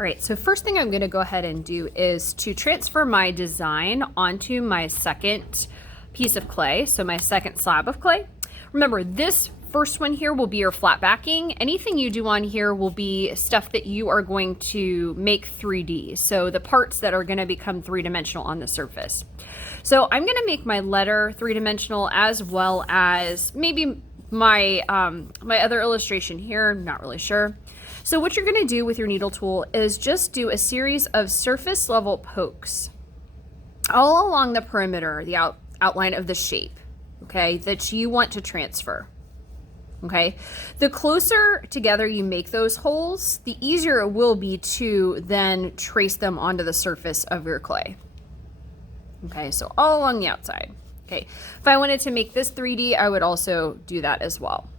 All right, so first thing I'm gonna go ahead and do is to transfer my design onto my second piece of clay, so my second slab of clay. Remember, this first one here will be your flat backing. Anything you do on here will be stuff that you are going to make 3D, so the parts that are gonna become three-dimensional on the surface. So I'm gonna make my letter three-dimensional, as well as maybe my, my other illustration here, I'm not really sure. So what you're gonna do with your needle tool is just do a series of surface level pokes all along the perimeter, the outline of the shape, okay, that you want to transfer, okay? The closer together you make those holes, the easier it will be to then trace them onto the surface of your clay. Okay, so all along the outside. Okay, if I wanted to make this 3D, I would also do that as well.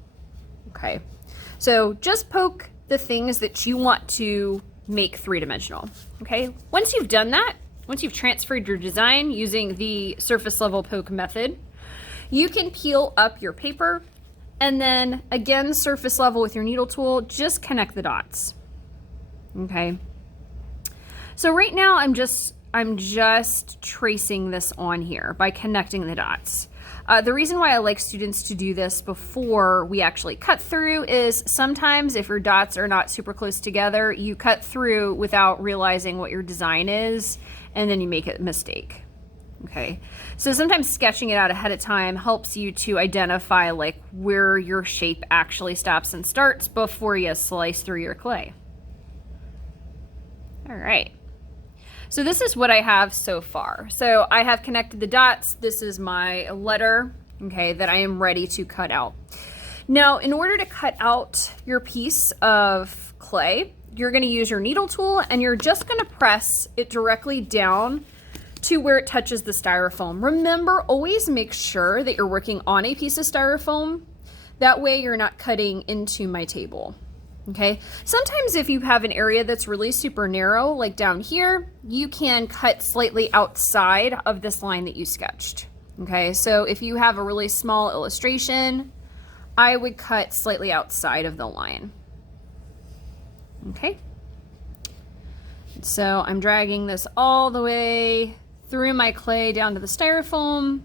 Okay, so just poke the things that you want to make three-dimensional. Okay, once you've done that, once you've transferred your design using the surface level poke method, you can peel up your paper and then again, surface level with your needle tool, just connect the dots. Okay, so right now I'm just tracing this on here by connecting the dots. The reason why I like students to do this before we actually cut through is sometimes if your dots are not super close together, you cut through without realizing what your design is, and then you make a mistake. Okay, so sometimes sketching it out ahead of time helps you to identify like where your shape actually stops and starts before you slice through your clay. All right. So this is what I have so far. So I have connected the dots. This is my letter, okay, that I am ready to cut out. Now, in order to cut out your piece of clay, you're gonna use your needle tool and you're just gonna press it directly down to where it touches the styrofoam. Remember, always make sure that you're working on a piece of styrofoam. That way you're not cutting into my table. Okay, sometimes if you have an area that's really super narrow, like down here, you can cut slightly outside of this line that you sketched. Okay, so if you have a really small illustration, I would cut slightly outside of the line. Okay, so I'm dragging this all the way through my clay down to the styrofoam.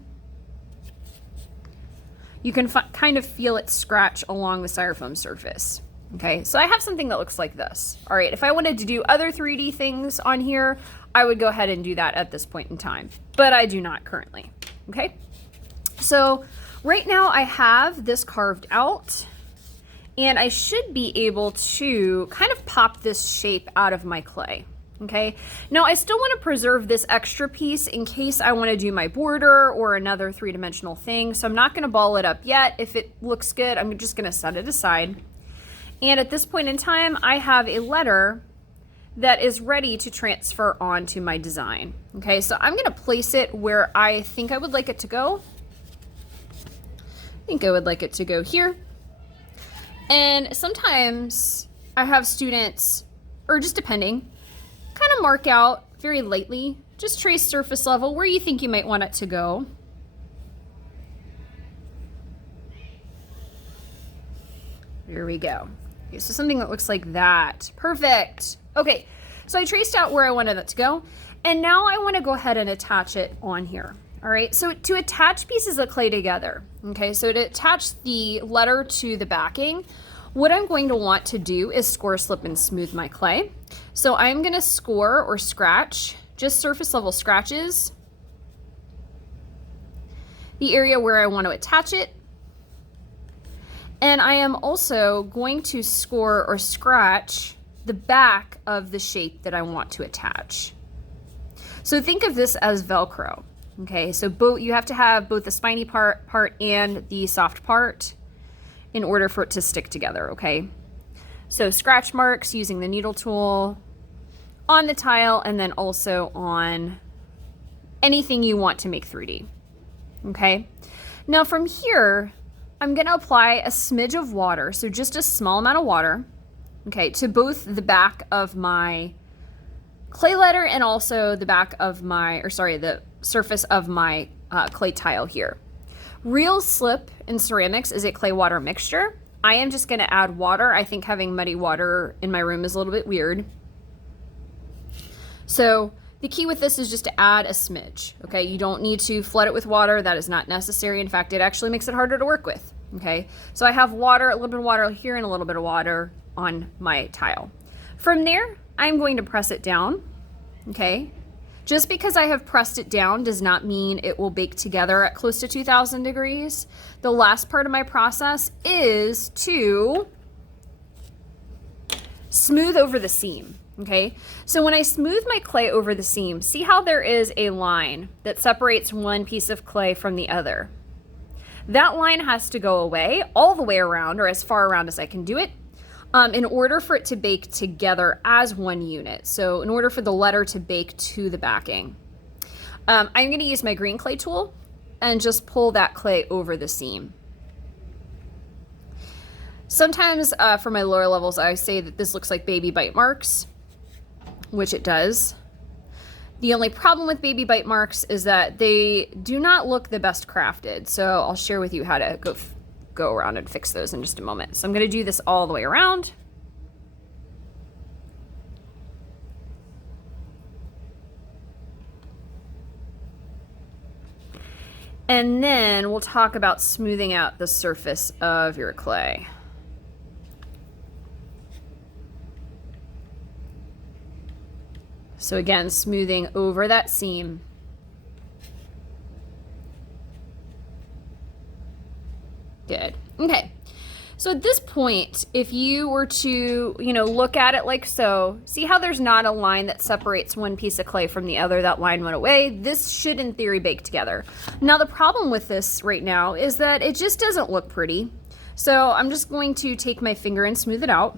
You can kind of feel it scratch along the styrofoam surface. Okay, so I have something that looks like this. All right, if I wanted to do other 3D things on here, I would go ahead and do that at this point in time, but I do not currently. Okay, so right now I have this carved out and I should be able to kind of pop this shape out of my clay. Okay, now I still want to preserve this extra piece in case I want to do my border or another three-dimensional thing, so I'm not going to ball it up yet. If it looks good, I'm just going to set it aside. And at this point in time, I have a letter that is ready to transfer onto my design. Okay, so I'm gonna place it where I think I would like it to go. I think I would like it to go here. And sometimes I have students, or just depending, kind of mark out very lightly, just trace surface level where you think you might want it to go. Here we go. Okay, so something that looks like that. Perfect. Okay, so I traced out where I wanted it to go, and now I want to go ahead and attach it on here. All right, so to attach pieces of clay together, okay, so to attach the letter to the backing, what I'm going to want to do is score, slip, and smooth my clay. So I'm going to score or scratch, just surface level scratches, the area where I want to attach it. And I am also going to score or scratch the back of the shape that I want to attach. So think of this as Velcro. Okay, so you have to have both the spiny part and the soft part in order for it to stick together, okay? So scratch marks using the needle tool on the tile and then also on anything you want to make 3D, okay? Now from here, I'm gonna apply a smidge of water, so just a small amount of water, okay, to both the back of my clay letter and also the back of my, the surface of my clay tile here. Real Slip in ceramics is a clay water mixture. I am just gonna add water. I think having muddy water in my room is a little bit weird. So the key with this is just to add a smidge, okay? You don't need to flood it with water. That is not necessary. In fact, it actually makes it harder to work with, okay? So I have water, a little bit of water here and a little bit of water on my tile. From there, I'm going to press it down, okay? Just because I have pressed it down does not mean it will bake together at close to 2000 degrees. The last part of my process is to smooth over the seam, okay? So when I smooth my clay over the seam, see how there is a line that separates one piece of clay from the other. That line has to go away all the way around, or as far around as I can do it, in order for it to bake together as one unit. So in order for the letter to bake to the backing. I'm going to use my green clay tool and just pull that clay over the seam. Sometimes for my lower levels, I say that this looks like baby bite marks, which it does. The only problem with baby bite marks is that they do not look the best crafted. So I'll share with you how to go around and fix those in just a moment. So I'm going to do this all the way around. And then we'll talk about smoothing out the surface of your clay. So again, smoothing over that seam. Good. Okay. So at this point, if you were to, look at it like so, see how there's not a line that separates one piece of clay from the other, that line went away. This should in theory bake together. Now the problem with this right now is that it just doesn't look pretty. So I'm just going to take my finger and smooth it out.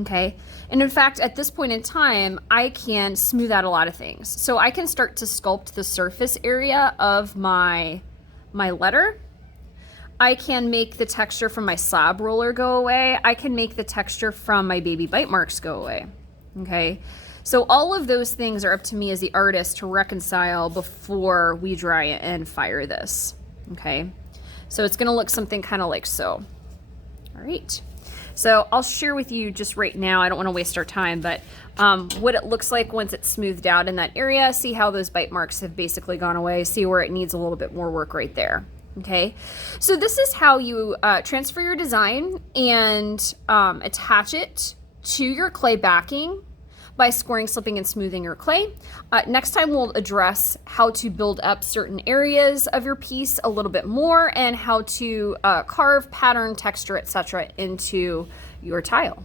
Okay. And in fact, at this point in time, I can smooth out a lot of things. So I can start to sculpt the surface area of my letter. I can make the texture from my slab roller go away. I can make the texture from my baby bite marks go away. Okay. So all of those things are up to me as the artist to reconcile before we dry and fire this. Okay. So it's going to look something kind of like so. All right. So I'll share with you just right now, I don't want to waste our time, but what it looks like once it's smoothed out in that area. See how those bite marks have basically gone away. See where it needs a little bit more work right there. Okay, so this is how you transfer your design and attach it to your clay backing by scoring, slipping, and smoothing your clay. Next time we'll address how to build up certain areas of your piece a little bit more and how to carve, pattern, texture, etc. into your tile.